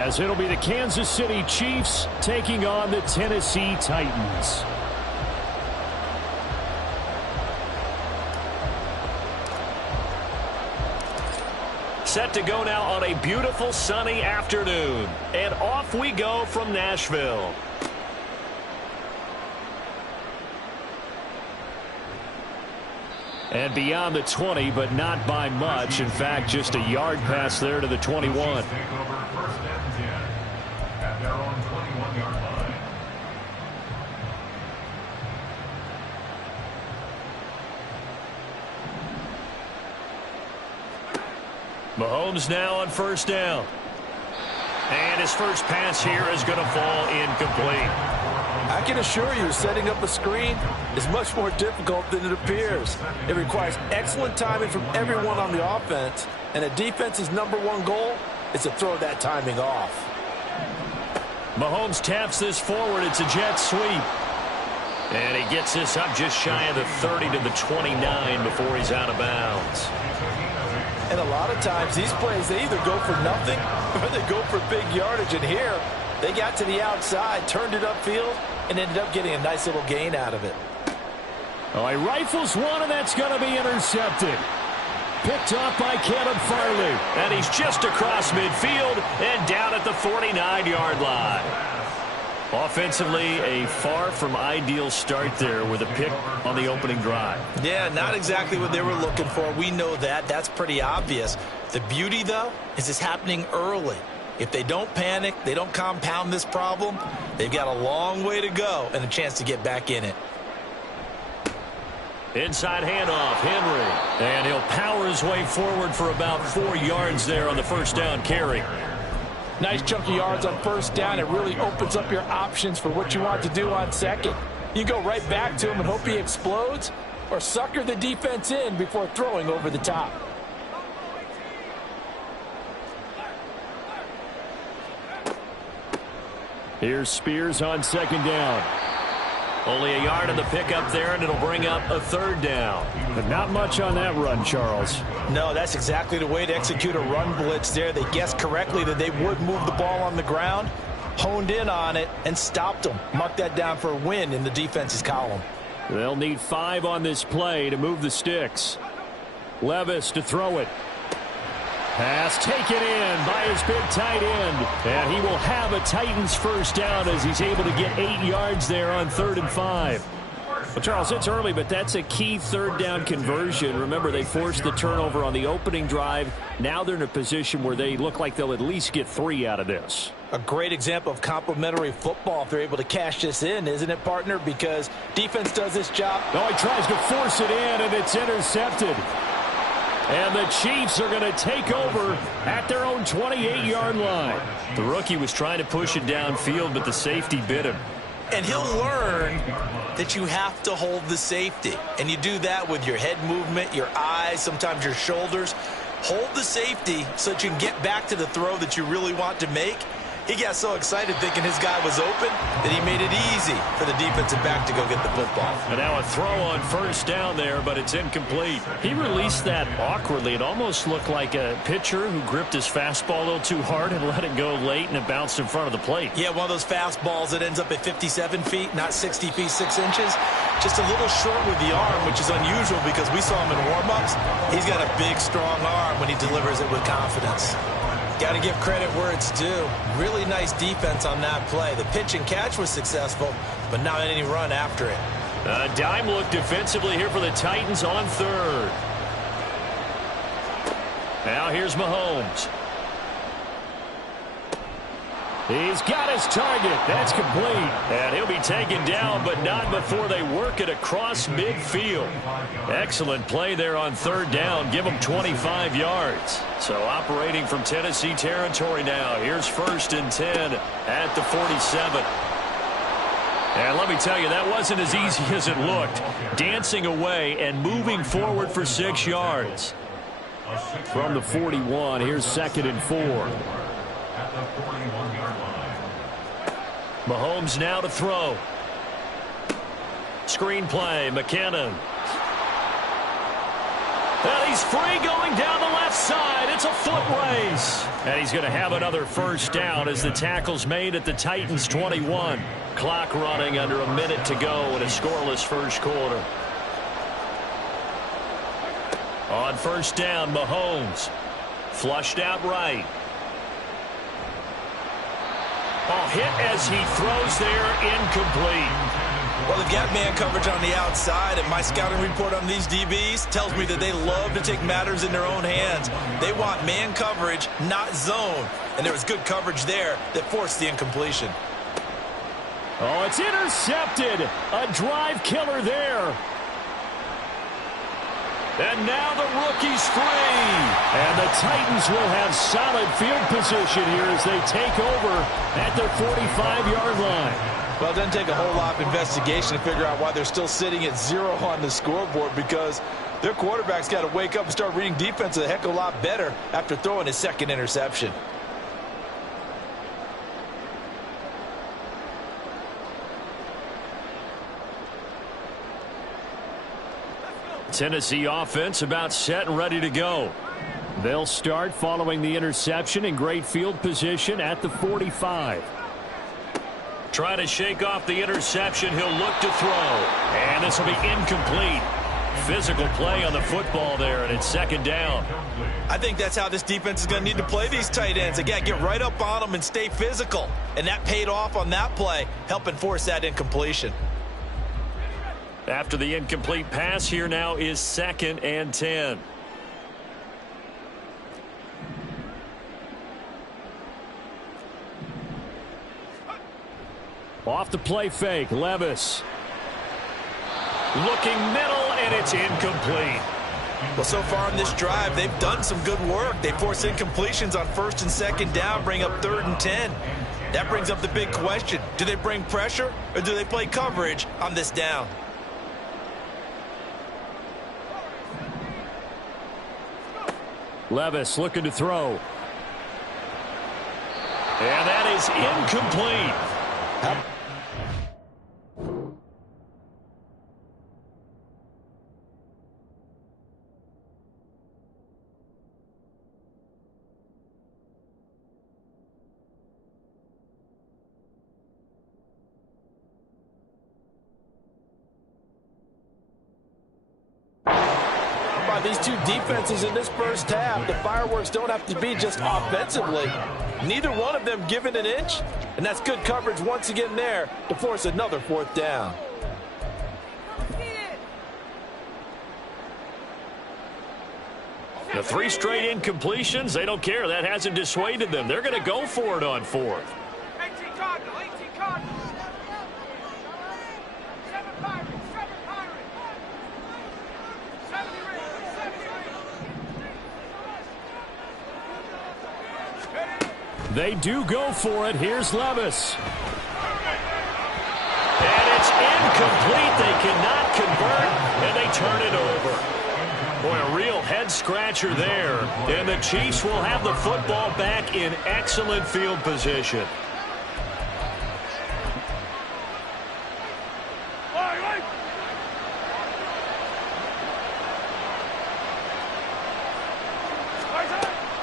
As it'll be the Kansas City Chiefs taking on the Tennessee Titans. Set to go now on a beautiful sunny afternoon. And off we go from Nashville. And beyond the 20, but not by much. In fact, just a yard pass there to the 21. Mahomes now on first down. And his first pass here is going to fall incomplete. I can assure you, setting up a screen is much more difficult than it appears. It requires excellent timing from everyone on the offense, and a defense's #1 goal is to throw that timing off. Mahomes taps this forward. It's a jet sweep. And he gets this up just shy of the 30 to the 29 before he's out of bounds. And a lot of times, these plays, they either go for nothing or they go for big yardage. And here, they got to the outside, turned it upfield, and ended up getting a nice little gain out of it. Oh, he rifles one, and that's going to be intercepted. Picked off by Caleb Farley. And he's just across midfield and down at the 49-yard line. Offensively, a far from ideal start there with a pick on the opening drive. Yeah, not exactly what they were looking for. We know that. That's pretty obvious. The beauty, though, is it's happening early. If they don't panic, they don't compound this problem, they've got a long way to go and a chance to get back in it. Inside handoff, Henry. And he'll power his way forward for about 4 yards there on the first down carry. Nice chunky yards on first down. It really opens up your options for what you want to do on second. You go right back to him and hope he explodes, or sucker the defense in before throwing over the top. Here's Spears on second down. Only a yard on the pickup there, and it'll bring up a third down. But not much on that run, Charles. No, that's exactly the way to execute a run blitz there. They guessed correctly that they would move the ball on the ground, honed in on it, and stopped them. Mark that down for a win in the defense's column. They'll need 5 on this play to move the sticks. Levis to throw it. Pass taken in by his big tight end. And he will have a Titans first down as he's able to get 8 yards there on 3rd and 5. Well, Charles, it's early, but that's a key third down conversion. Remember, they forced the turnover on the opening drive. Now they're in a position where they look like they'll at least get 3 out of this. A great example of complementary football if they're able to cash this in, isn't it, partner? Because defense does this job. No, he tries to force it in, and it's intercepted. And the Chiefs are going to take over at their own 28-yard line. The rookie was trying to push it downfield, but the safety bit him. And he'll learn that you have to hold the safety. And you do that with your head movement, your eyes, sometimes your shoulders. Hold the safety so that you can get back to the throw that you really want to make. He got so excited thinking his guy was open that he made it easy for the defensive back to go get the football. And now a throw on first down there, but it's incomplete. He released that awkwardly. It almost looked like a pitcher who gripped his fastball a little too hard and let it go late, and it bounced in front of the plate. Yeah, one of those fastballs that ends up at 57 feet, not 60 feet, 6 inches. Just a little short with the arm, which is unusual because we saw him in warm-ups. He's got a big, strong arm when he delivers it with confidence. Got to give credit where it's due. Really nice defense on that play. The pitch and catch was successful, but not any run after it. A dime look defensively here for the Titans on 3rd. Now here's Mahomes. He's got his target. That's complete. And he'll be taken down, but not before they work it across midfield. Excellent play there on 3rd down. Give him 25 yards. So operating from Tennessee territory now. Here's 1st and 10 at the 47. And let me tell you, that wasn't as easy as it looked. Dancing away and moving forward for 6 yards. From the 41, here's 2nd and 4. Mahomes now to throw. Screen play, McKinnon. And he's free going down the left side. It's a foot race. And he's going to have another first down as the tackle's made at the Titans' 21. Clock running under a minute to go in a scoreless first quarter. On first down, Mahomes. Flushed out right. Hit as he throws there, incomplete. Well, they've got man coverage on the outside, and my scouting report on these DBs tells me that they love to take matters in their own hands. They want man coverage, not zone. And there was good coverage there that forced the incompletion. Oh, it's intercepted. A drive killer there. And now the rookie's free. And the Titans will have solid field position here as they take over at their 45-yard line. Well, it doesn't take a whole lot of investigation to figure out why they're still sitting at 0 on the scoreboard, because their quarterback's got to wake up and start reading defense a heck of a lot better after throwing his second interception. Tennessee offense about set and ready to go. They'll start following the interception in great field position at the 45. Trying to shake off the interception. He'll look to throw. And this will be incomplete. Physical play on the football there, and it's second down. I think that's how this defense is going to need to play these tight ends. Again, get right up on them and stay physical. And that paid off on that play, helping force that incompletion. After the incomplete pass, here now is 2nd and 10. Off the play fake, Levis. Looking middle, and it's incomplete. Well, so far in this drive, they've done some good work. They force incompletions on 1st and 2nd down, bring up 3rd and 10. That brings up the big question. Do they bring pressure, or do they play coverage on this down? Levis looking to throw. And that is incomplete. These two defenses in this first half, the fireworks don't have to be just offensively. Neither one of them given an inch, and that's good coverage once again there to force another 4th down. The 3 straight incompletions, they don't care. That hasn't dissuaded them. They're going to go for it on 4th. 18 Cardinal, 18 Cardinal. 7 Pirates, 7 Pirates. 70 Rings, 70 Rings. They do go for it. Here's Levis. And it's incomplete. They cannot convert, and they turn it over. Boy, a real head-scratcher there. And the Chiefs will have the football back in excellent field position.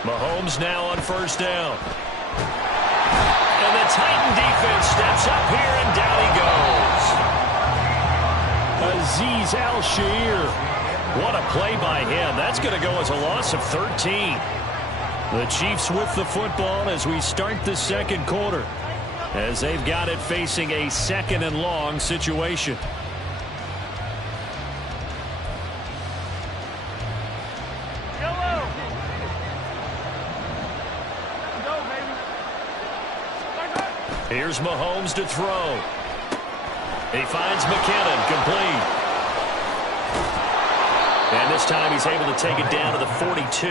Mahomes now on 1st down. And the Titan defense steps up here, and down he goes. Azeez Al-Shaair. What a play by him. That's going to go as a loss of 13. The Chiefs with the football as we start the second quarter, as they've got it facing a 2nd and long situation. Here's Mahomes to throw. He finds McKinnon, complete. And this time he's able to take it down to the 42.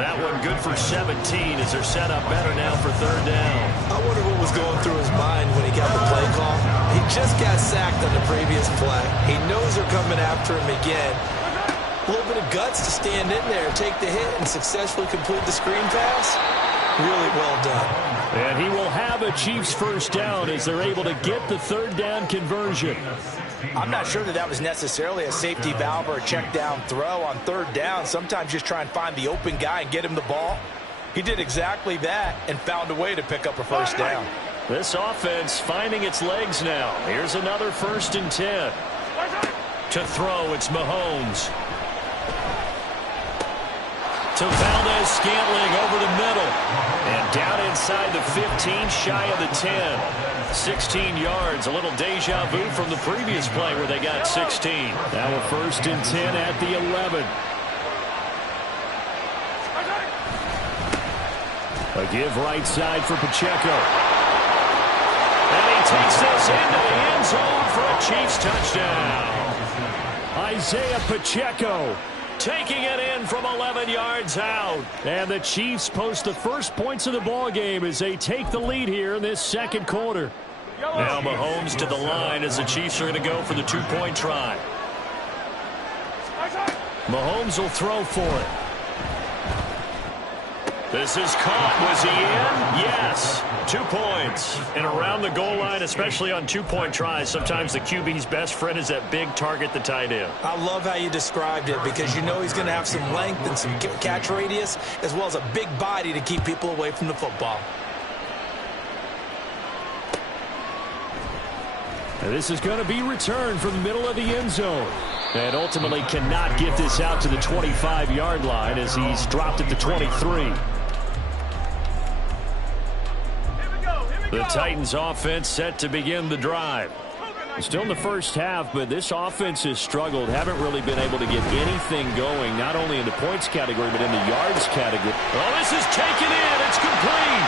That one good for 17 as they're set up better now for 3rd down. I wonder what was going through his mind when he got the play call. He just got sacked on the previous play. He knows they're coming after him again. A little bit of guts to stand in there, take the hit, and successfully complete the screen pass. Really well done. And he will have a Chiefs 1st down as they're able to get the 3rd down conversion. I'm not sure that was necessarily a safety valve or a check down throw on third down. Sometimes just try and find the open guy and get him the ball. He did exactly that and found a way to pick up a first down. This offense finding its legs now. Here's another 1st and 10. To throw, it's Mahomes. To Valdez-Scantling over the middle. And down inside the 15, shy of the 10. 16 yards, a little deja vu from the previous play where they got 16. Now a 1st and 10 at the 11. A give right side for Pacheco. And he takes this into the end zone for a Chiefs touchdown. Isaiah Pacheco taking it in from 11 yards out. And the Chiefs post the first points of the ball game as they take the lead here in this second quarter. Now Mahomes to the line as the Chiefs are going to go for the 2-point try. Mahomes will throw for it. This is caught. Was he in? Yes. 2 points. And around the goal line, especially on 2-point tries, sometimes the QB's best friend is that big target, the tight end. I love how you described it because you know he's going to have some length and some catch radius as well as a big body to keep people away from the football. And this is going to be returned from the middle of the end zone. And ultimately cannot get this out to the 25-yard line as he's dropped at the 23. The Titans offense set to begin the drive. Still in the first half, but this offense has struggled. Haven't really been able to get anything going, not only in the points category, but in the yards category. Oh, this is taken in. It's complete.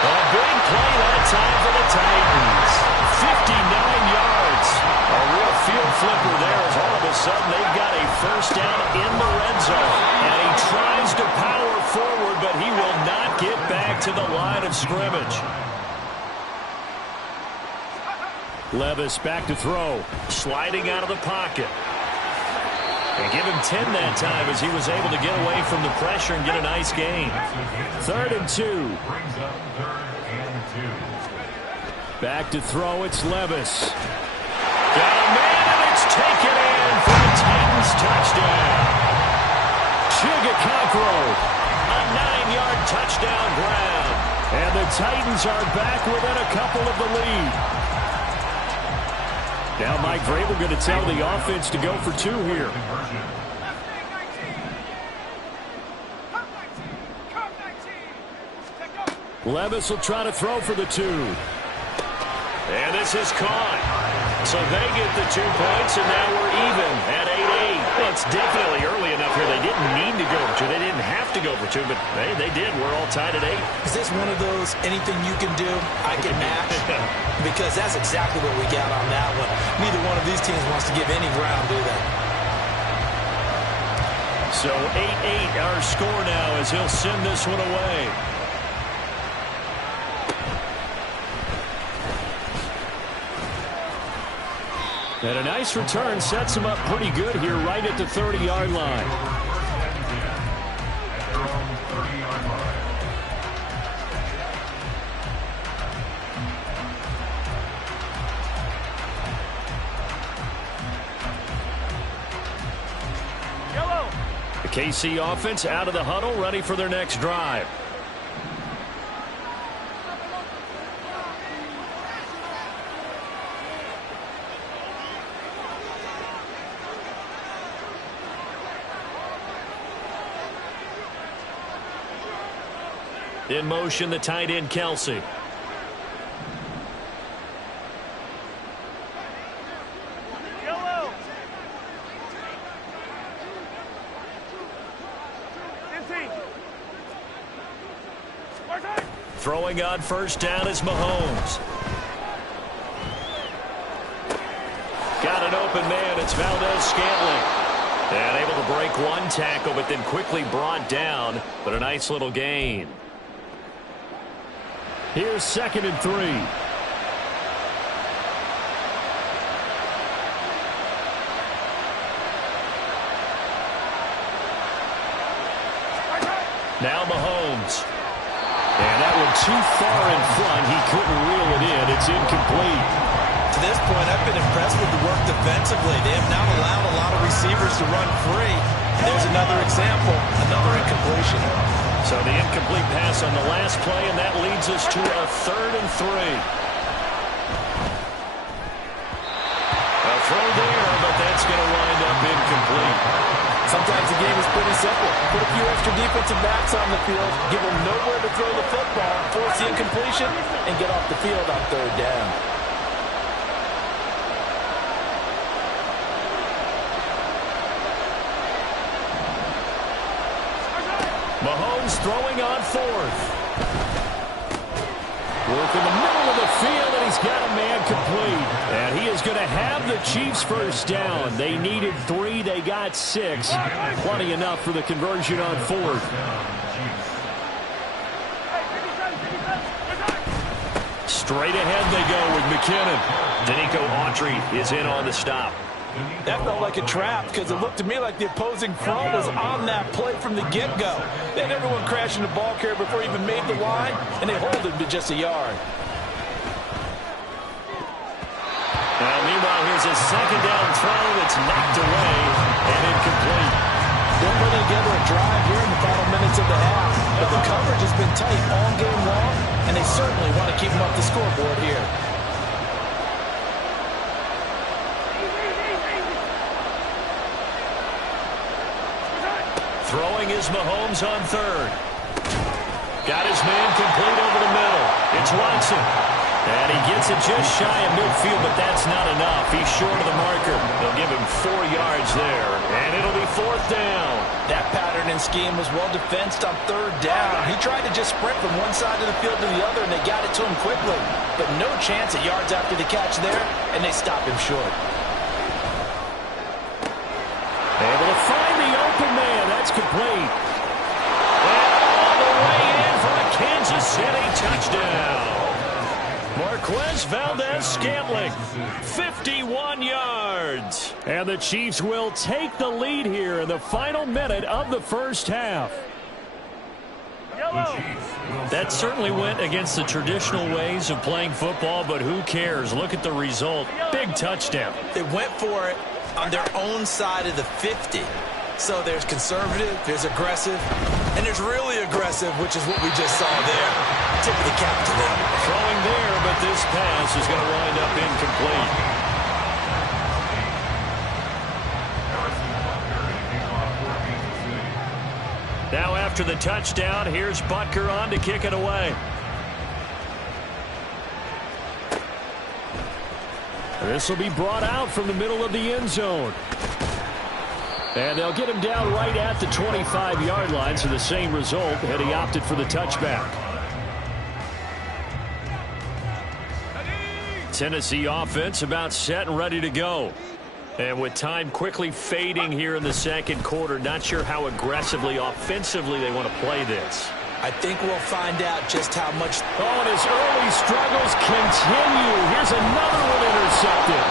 A big play that time for the Titans. 59 yards. A real field flipper there as all of a sudden they've got a first down in the red zone. And he tries to power forward, but he will not get back to the line of scrimmage. Levis back to throw. Sliding out of the pocket. And give him 10 that time as he was able to get away from the pressure and get a nice gain. 3rd and 2. Back to throw, it's Levis. Got a man, and it's taken in for the Titans touchdown. Chigakakro, a 9-yard touchdown grab. And the Titans are back within a couple of the lead. Now Mike Vrabel going to tell the offense to go for 2 here. Levis will try to throw for the 2. And this is caught. So they get the 2 points, and now we're even at 8-8. Well, it's definitely early enough here. They didn't need to go for 2. They didn't have to go for 2, but hey, they did. We're all tied at 8. Is this one of those anything you can do, I can match? Because that's exactly what we got on that one. Neither one of these teams wants to give any ground, do they? So 8-8 our score now as he'll send this one away. And a nice return sets him up pretty good here right at the 30-yard line. The KC offense out of the huddle, ready for their next drive. In motion, the tight end, Kelsey. Throwing on first down is Mahomes. Got an open man. It's Valdez-Scantling. And able to break one tackle, but then quickly brought down. But a nice little gain. Here's 2nd and 3. Now Mahomes. And that one too far in front. He couldn't reel it in. It's incomplete. to this point, I've been impressed with the work defensively. They have not allowed a lot of receivers to run free. There's another example, another incompletion. So the incomplete pass on the last play, and that leads us to a 3rd and 3. A throw there, but that's going to wind up incomplete. Sometimes the game is pretty simple. Put a few extra defensive backs on the field, give them nowhere to throw the football, force the incompletion, and get off the field on 3rd down. Mahomes throwing on 4th. Work in the middle of the field, and he's got a man complete. And he is going to have the Chiefs first down. They needed 3. They got 6. Plenty enough for the conversion on 4th. Straight ahead they go with McKinnon. Danico Autry is in on the stop. That felt like a trap because it looked to me like the opposing front was on that play from the get-go. They had everyone crashing the ball carrier before he even made the line, and they hold him to just a yard. Now, meanwhile, here's a 2nd down throw that's knocked away and incomplete. They're putting together a drive here in the final minutes of the half, but the coverage has been tight all game long, and they certainly want to keep them up the scoreboard here. Throwing is Mahomes on 3rd. Got his man complete over the middle. It's Watson. And he gets it just shy of midfield, but that's not enough. He's short of the marker. They'll give him 4 yards there, and it'll be 4th down. That pattern and scheme was well defensed on 3rd down. He tried to just sprint from one side of the field to the other, and they got it to him quickly. But no chance at yards after the catch there, and they stop him short. Able to find the open man. That's complete. And all the way in for a Kansas City touchdown. Marquez Valdez-Scantling, 51 yards. And the Chiefs will take the lead here in the final minute of the first half. That certainly went against the traditional ways of playing football, but who cares? Look at the result. Big touchdown. They went for it on their own side of the 50. So there's conservative, there's aggressive, and there's really aggressive, which is what we just saw there. Tip of the cap to them. Throwing there, but this pass is going to wind up incomplete. Now after the touchdown, here's Butker on to kick it away. This will be brought out from the middle of the end zone. And they'll get him down right at the 25-yard line, so the same result, and he opted for the touchback. Tennessee offense about set and ready to go. And with time quickly fading here in the second quarter, not sure how aggressively, offensively they want to play this. I think we'll find out just how much. Oh, and his early struggles continue. Here's another one intercepted.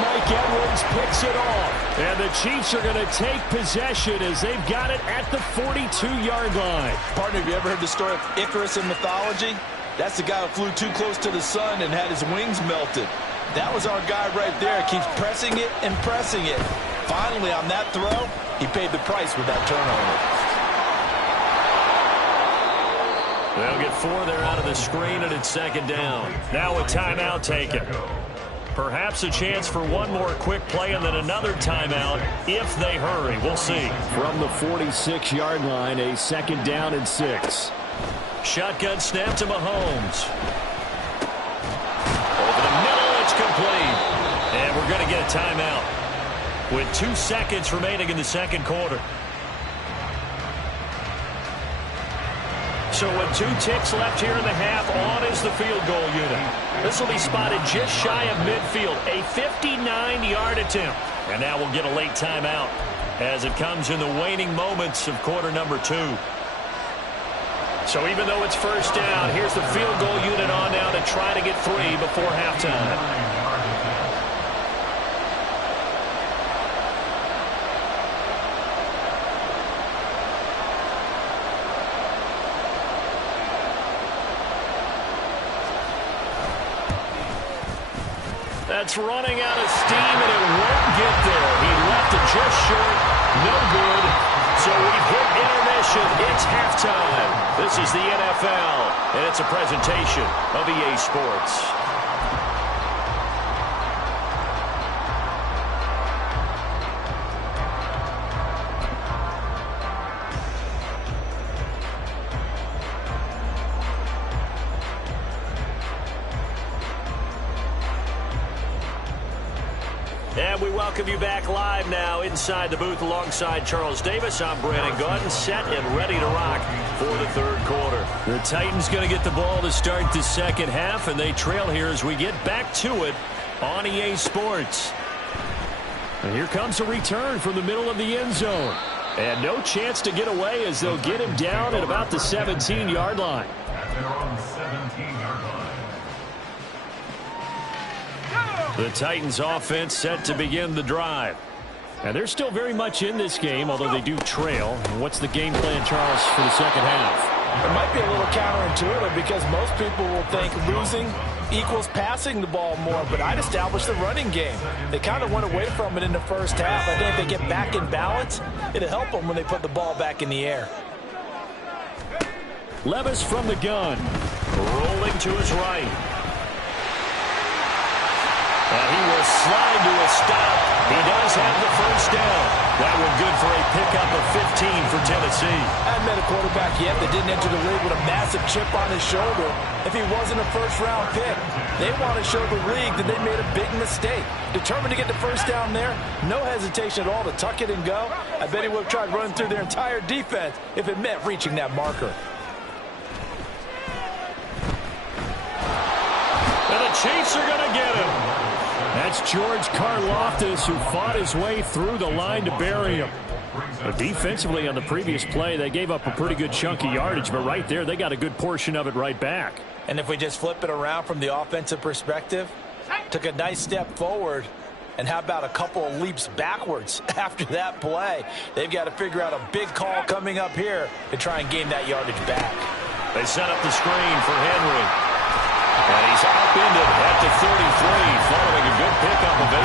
Mike Edwards picks it off. And the Chiefs are going to take possession as they've got it at the 42-yard line. Partner, have you ever heard the story of Icarus in mythology? That's the guy who flew too close to the sun and had his wings melted. That was our guy right there. Keeps pressing it and pressing it. Finally, on that throw, he paid the price with that turnover. They'll get 4 there out of the screen, and it's 2nd down. Now a timeout taken. Perhaps a chance for one more quick play and then another timeout if they hurry. We'll see. From the 46-yard line, a 2nd down and 6. Shotgun snap to Mahomes. Over the middle, it's complete. And we're going to get a timeout with 2 seconds remaining in the second quarter. So with 2 ticks left here in the half, on is the field goal unit. This will be spotted just shy of midfield, a 59-yard attempt. And now we'll get a late timeout as it comes in the waning moments of quarter number 2. So even though it's first down, here's the field goal unit on now to try to get 3 before halftime. That's running out of steam, and it won't get there. He left it just short. No good. So we've hit intermission. It's halftime. This is the NFL, and it's a presentation of EA Sports. And we welcome you back live now inside the booth alongside Charles Davis. I'm Brandon Gaudin, set and ready to rock for the third quarter. The Titans going to get the ball to start the second half, and they trail here as we get back to it on EA Sports. And here comes a return from the middle of the end zone. And no chance to get away as they'll get him down at about the 17-yard line. The Titans offense set to begin the drive. And they're still very much in this game, although they do trail. What's the game plan, Charles, for the second half? It might be a little counterintuitive because most people will think losing equals passing the ball more, but I'd establish the running game. They kind of went away from it in the first half. I think if they get back in balance, it'll help them when they put the ball back in the air. Levis from the gun, rolling to his right. And he will slide to a stop. He does have the first down. That one good for a pickup of 15 for Tennessee. I haven't met a quarterback yet that didn't enter the league with a massive chip on his shoulder if he wasn't a first-round pick. They want to show the league that they made a big mistake. Determined to get the first down there, no hesitation at all to tuck it and go. I bet he would have tried running through their entire defense if it meant reaching that marker. And the Chiefs are going to get him. That's George Karlaftis, who fought his way through the line to bury him. But defensively on the previous play, they gave up a pretty good chunk of yardage, but right there, they got a good portion of it right back. And if we just flip it around from the offensive perspective, took a nice step forward, and how about a couple of leaps backwards after that play? They've got to figure out a big call coming up here to try and gain that yardage back. They set up the screen for Henry. And he's upended at the 33, following a good pickup of 8.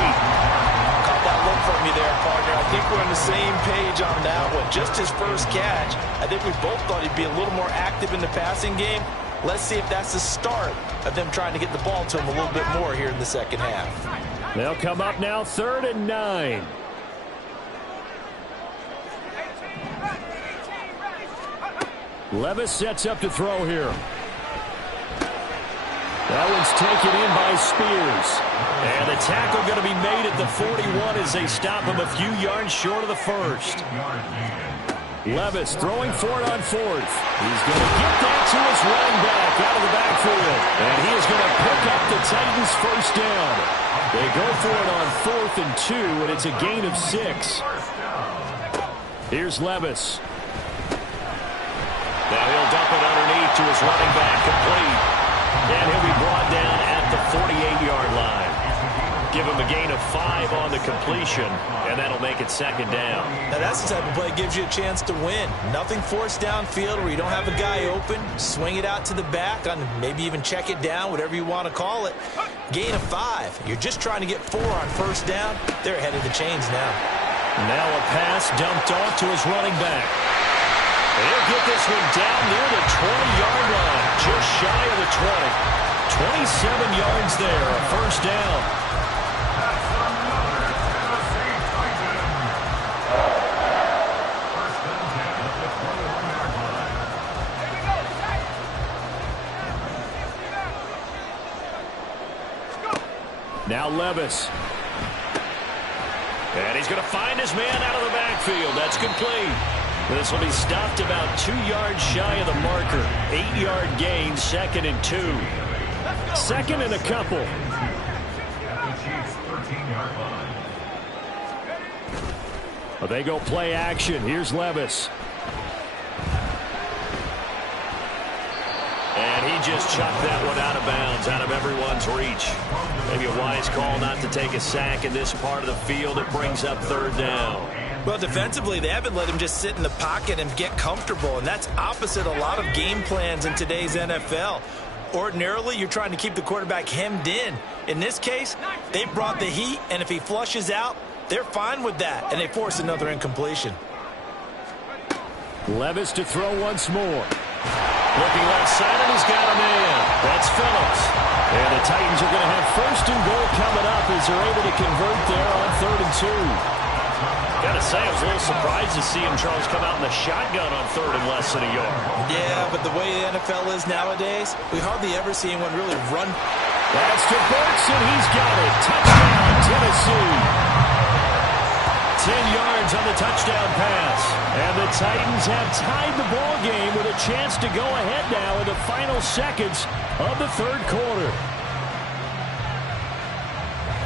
Caught that look from you there, partner. I think we're on the same page on that one. Just his first catch. I think we both thought he'd be a little more active in the passing game. Let's see if that's the start of them trying to get the ball to him a little bit more here in the second half. They'll come up now 3rd and 9. Levis sets up to throw here. That one's taken in by Spears. And the tackle going to be made at the 41 as they stop him a few yards short of the first. Levis throwing for it on 4th. He's going to get that to his running back out of the backfield. And he is going to pick up the Titans' first down. They go for it on 4th and 2, and it's a gain of 6. Here's Levis. Now he'll dump it underneath to his running back, complete. And he'll be brought down at the 48-yard line. Give him a gain of 5 on the completion, and that'll make it 2nd down. Now that's the type of play that gives you a chance to win. Nothing forced downfield where you don't have a guy open. Swing it out to the back, on maybe even check it down, whatever you want to call it. Gain of 5. You're just trying to get 4 on first down. They're ahead of the chains now. Now a pass dumped off to his running back. He'll get this one down near the 20-yard line, just shy of the 20. 27 yards there, a first down. Now Levis. And he's going to find his man out of the backfield. That's complete. This will be stopped about 2 yards shy of the marker. 8-yard gain, 2nd and 2. 2nd and a couple. Well, they go play action. Here's Levis. And he just chucked that one out of bounds, out of everyone's reach. Maybe a wise call not to take a sack in this part of the field. It brings up 3rd down. Well, defensively, they haven't let him just sit in the pocket and get comfortable, and that's opposite a lot of game plans in today's NFL. Ordinarily, you're trying to keep the quarterback hemmed in. In this case, they brought the heat, and if he flushes out, they're fine with that, and they force another incompletion. Levis to throw once more. Looking left side, and he's got a man. That's Phillips. And the Titans are going to have first and goal coming up as they're able to convert there on 3rd and 2. Got to say, I was a little surprised to see him, Charles, come out in the shotgun on 3rd and less than a yard. Yeah, but the way the NFL is nowadays, we hardly ever see anyone really run. That's to Burks, and he's got it. Touchdown, Tennessee. 10 yards on the touchdown pass. And the Titans have tied the ball game with a chance to go ahead now in the final seconds of the 3rd quarter.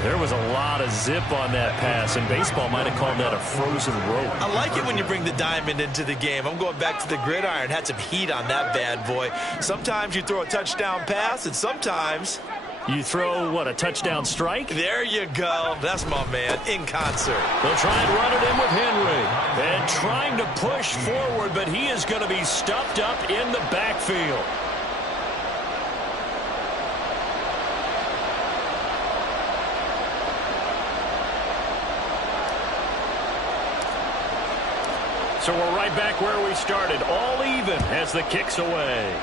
There was a lot of zip on that pass, and baseball might have called that a frozen rope. I like it when you bring the diamond into the game. I'm going back to the gridiron. Had some heat on that bad boy. Sometimes you throw a touchdown pass, and sometimes you throw, what, a touchdown strike? There you go. That's my man, in concert. They'll try and run it in with Henry. And trying to push forward, but he is going to be stuffed up in the backfield. So we're right back where we started, all even as the kick's away.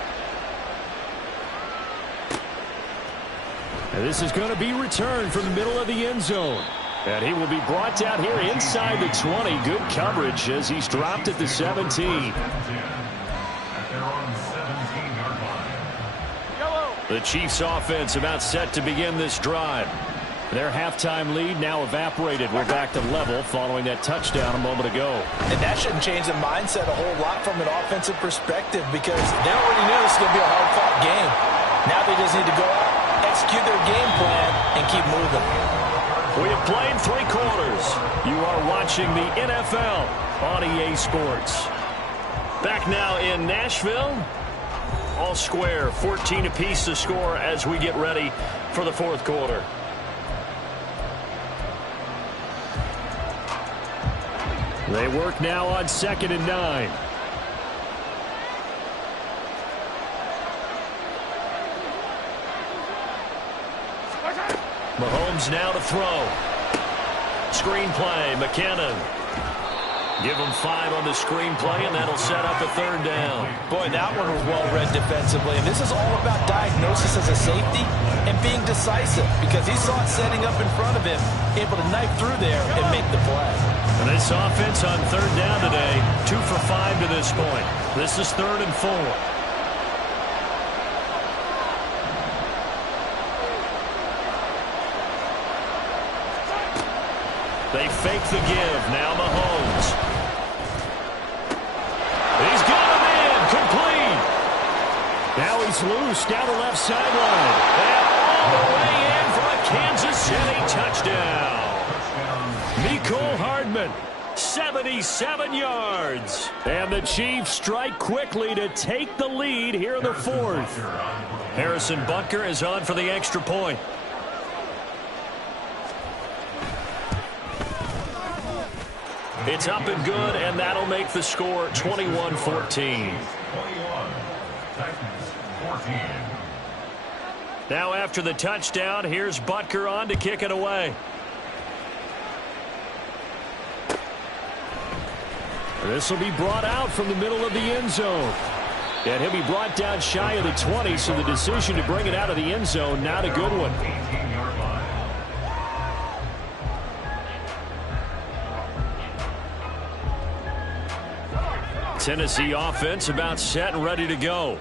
And this is going to be returned from the middle of the end zone. And he will be brought down here inside the 20. Good coverage as he's dropped at the 17. The Chiefs offense about set to begin this drive. Their halftime lead now evaporated. We're back to level following that touchdown a moment ago. And that shouldn't change the mindset a whole lot from an offensive perspective because they already knew this was going to be a hard-fought game. Now they just need to go out, execute their game plan, and keep moving. We have played 3 quarters. You are watching the NFL on EA Sports. Back now in Nashville. All square, 14 apiece to score as we get ready for the 4th quarter. They work now on 2nd and 9. Mahomes now to throw. Screenplay, McKinnon. Give him 5 on the screenplay, and that'll set up a 3rd down. Boy, that one was well-read defensively. And this is all about diagnosis as a safety and being decisive because he saw it setting up in front of him, able to knife through there and make the play. And this offense on 3rd down today, 2 for 5 to this point. This is 3rd and 4. They fake the give. Now Mahomes. He's got him in. Complete. Now he's loose down the left sideline. And all the way in for a Kansas City touchdown. Mecole Hardman, 77 yards. And the Chiefs strike quickly to take the lead here in the 4th. Harrison Butker is on for the extra point. It's up and good, and that'll make the score 21-14. Now after the touchdown, here's Butker on to kick it away. This will be brought out from the middle of the end zone. And he'll be brought down shy of the 20, so the decision to bring it out of the end zone, not a good one. Tennessee offense about set and ready to go.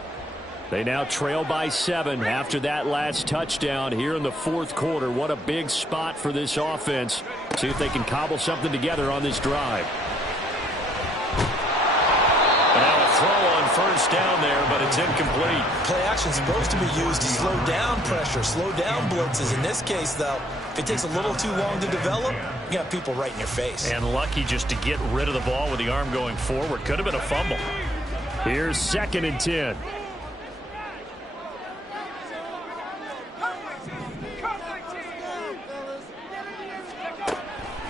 They now trail by 7 after that last touchdown here in the 4th quarter. What a big spot for this offense. See if they can cobble something together on this drive. And now a throw on 1st down there, but it's incomplete. Play action is supposed to be used to slow down pressure, slow down blitzes. In this case, though, if it takes a little too long to develop, you got people right in your face. And lucky just to get rid of the ball with the arm going forward. Could have been a fumble. Here's 2nd and 10.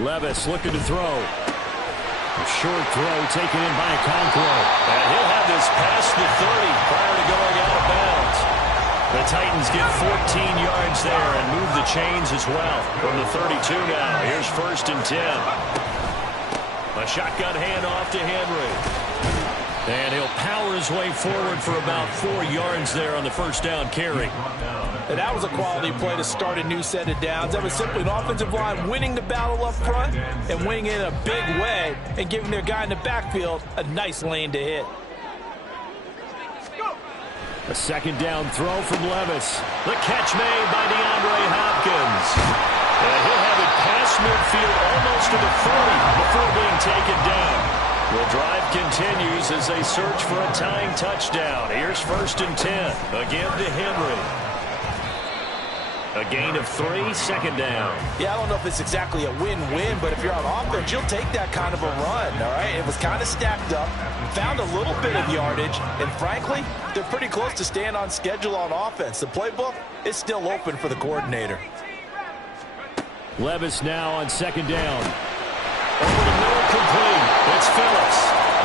Levis looking to throw. A short throw taken in by Okonkwo. And he'll have this past the 30 prior to going out of bounds. The Titans get 14 yards there and move the chains as well. From the 32 now, here's 1st and 10. A shotgun handoff to Henry. And he'll power his way forward for about 4 yards there on the 1st down carry. And that was a quality play to start a new set of downs. That was simply an offensive line winning the battle up front and winning it in a big way and giving their guy in the backfield a nice lane to hit. A 2nd down throw from Levis. The catch made by DeAndre Hopkins. And he'll have it past midfield almost to the 40 before being taken down. The drive continues as they search for a tying touchdown. Here's 1st and 10. Again to Henry. A gain of 3, 2nd down. Yeah, I don't know if it's exactly a win-win, but if you're on offense, you'll take that kind of a run, all right? It was kind of stacked up, found a little bit of yardage, and frankly, they're pretty close to staying on schedule on offense. The playbook is still open for the coordinator. Levis now on 2nd down. Over the middle, complete. It's Phillips.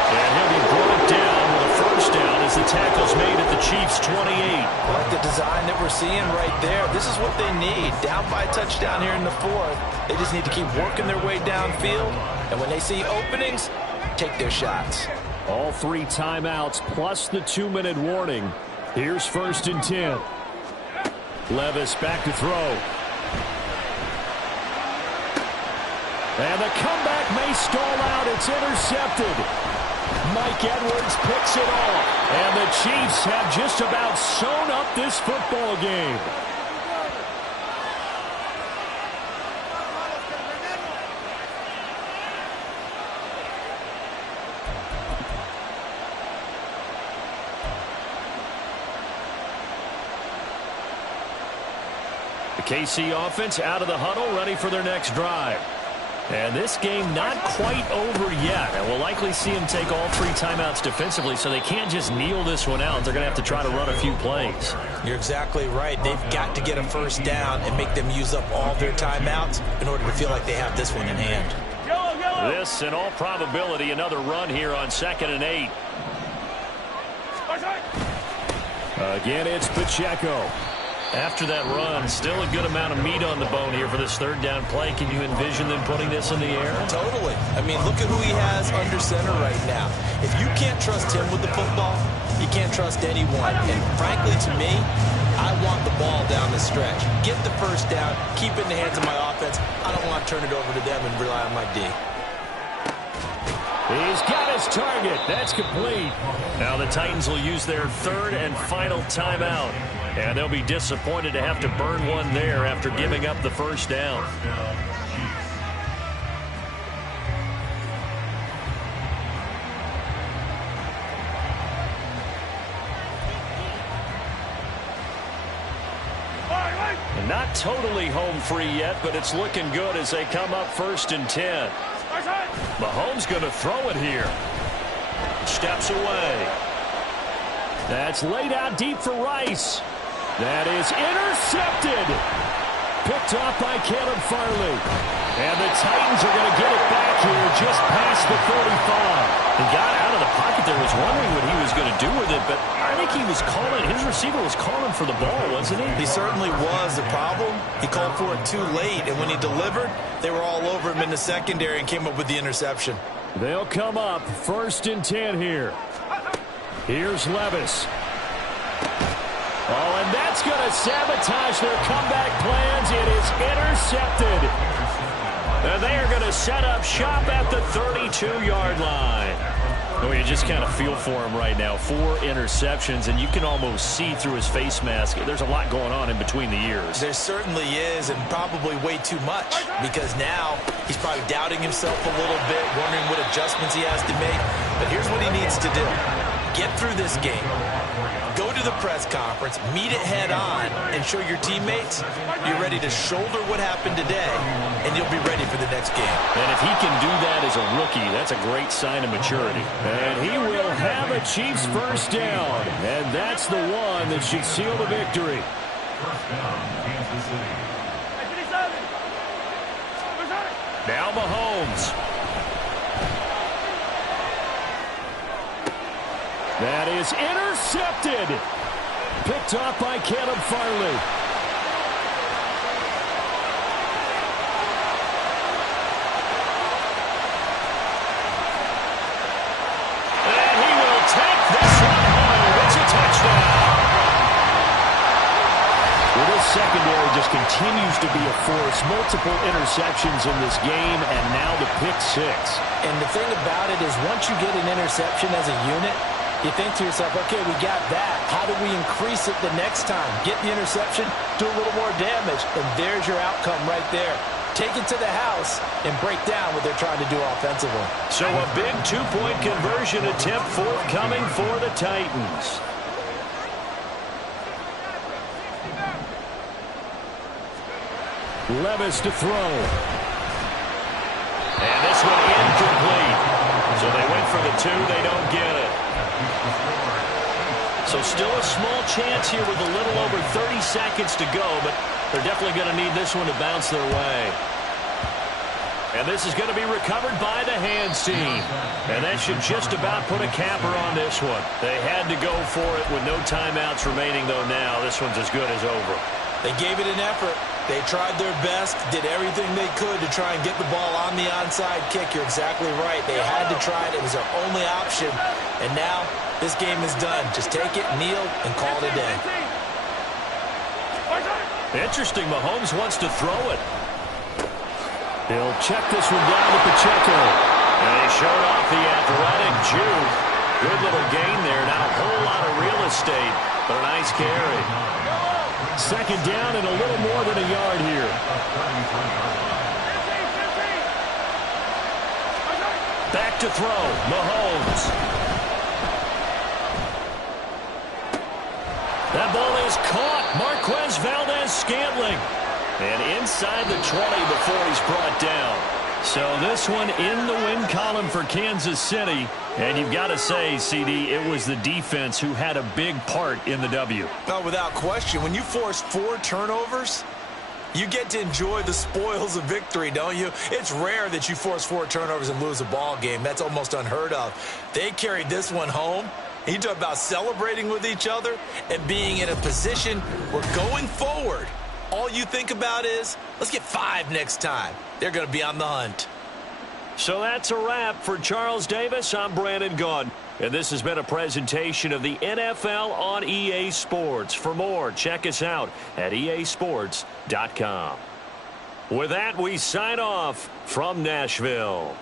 And he'll be brought down with a 1st down as the tackle's made at the Chiefs' 28. I like the design that we're seeing right there. This is what they need. Down by a touchdown here in the 4th. They just need to keep working their way downfield. And when they see openings, take their shots. All 3 timeouts plus the 2-minute warning. Here's 1st and 10. Levis back to throw. And the comeback may stall out. It's intercepted. Mike Edwards picks it off. And the Chiefs have just about sewn up this football game. The KC offense out of the huddle, ready for their next drive. And this game not quite over yet. And we'll likely see them take all 3 timeouts defensively, so they can't just kneel this one out. They're going to have to try to run a few plays. You're exactly right. They've got to get a 1st down and make them use up all their timeouts in order to feel like they have this one in hand. This, in all probability, another run here on 2nd and 8. Again, it's Pacheco. After that run, still a good amount of meat on the bone here for this 3rd down play. Can you envision them putting this in the air? Totally. I mean, look at who he has under center right now. If you can't trust him with the football, you can't trust anyone. And frankly, to me, I want the ball down the stretch. Get the 1st down, keep it in the hands of my offense. I don't want to turn it over to them and rely on my D. He's got his target. That's complete. Now the Titans will use their 3rd and final timeout. And they'll be disappointed to have to burn one there after giving up the 1st down. And not totally home free yet, but it's looking good as they come up 1st and 10. Mahomes going to throw it here. Steps away. That's laid out deep for Rice. That is intercepted. Picked off by Caleb Farley. And the Titans are going to get it back here just past the 35. He got out of the pocket there, was wondering what he was going to do with it, but I think he was calling, his receiver was calling for the ball, wasn't he? He certainly was. The problem, he called for it too late, and when he delivered, they were all over him in the secondary and came up with the interception. They'll come up 1st and 10 here. Here's Levis. Oh, and that's going to sabotage their comeback plans. It is intercepted. And they are going to set up shop at the 32-yard line. Oh, you just kind of feel for him right now. 4 interceptions, and you can almost see through his face mask. There's a lot going on in between the ears. There certainly is, and probably way too much, because now he's probably doubting himself a little bit, wondering what adjustments he has to make. But here's what he needs to do. Get through this game. Go to the press conference, meet it head on, and show your teammates you're ready to shoulder what happened today, and you'll be ready for the next game. And if he can do that as a rookie, that's a great sign of maturity. And he will have a Chiefs 1st down, and that's the one that should seal the victory. Now Mahomes. That is intercepted. picked off by Caleb Farley. And he will take this one home. It's a touchdown. Well, this secondary just continues to be a force. Multiple interceptions in this game, and now the pick six. And the thing about it is once you get an interception as a unit, you think to yourself, okay, we got that. How do we increase it the next time? Get the interception, do a little more damage, and there's your outcome right there. Take it to the house and break down what they're trying to do offensively. So a big two-point conversion attempt forthcoming for the Titans. Levis to throw. And this one incomplete. So they went for the two. They don't get it. So still a small chance here with a little over 30 seconds to go, but they're definitely going to need this one to bounce their way. And this is going to be recovered by the hands team. And that should just about put a capper on this one. They had to go for it with no timeouts remaining, though now this one's as good as over. They gave it an effort. They tried their best, did everything they could to try and get the ball on the onside kick. You're exactly right. They had to try it. It was their only option. And now this game is done. Just take it, kneel, and call it a day. Interesting. Mahomes wants to throw it. He'll check this one down to Pacheco. And he showed off the athletic juke. Good little gain there. Not a whole lot of real estate, but a nice carry. Second down and a little more than a yard here. Back to throw. Mahomes. That ball is caught. Marquez Valdez-Scantling. And inside the 20 before he's brought down. So this one in the win column for Kansas City. And you've got to say, CD, it was the defense who had a big part in the W. No, without question. When you force 4 turnovers, you get to enjoy the spoils of victory, don't you? It's rare that you force 4 turnovers and lose a ball game. That's almost unheard of. They carried this one home. You talk about celebrating with each other and being in a position where going forward, all you think about is, let's get 5 next time. They're going to be on the hunt. So that's a wrap for Charles Davis. I'm Brandon Gunn. And this has been a presentation of the NFL on EA Sports. For more, check us out at easports.com. With that, we sign off from Nashville.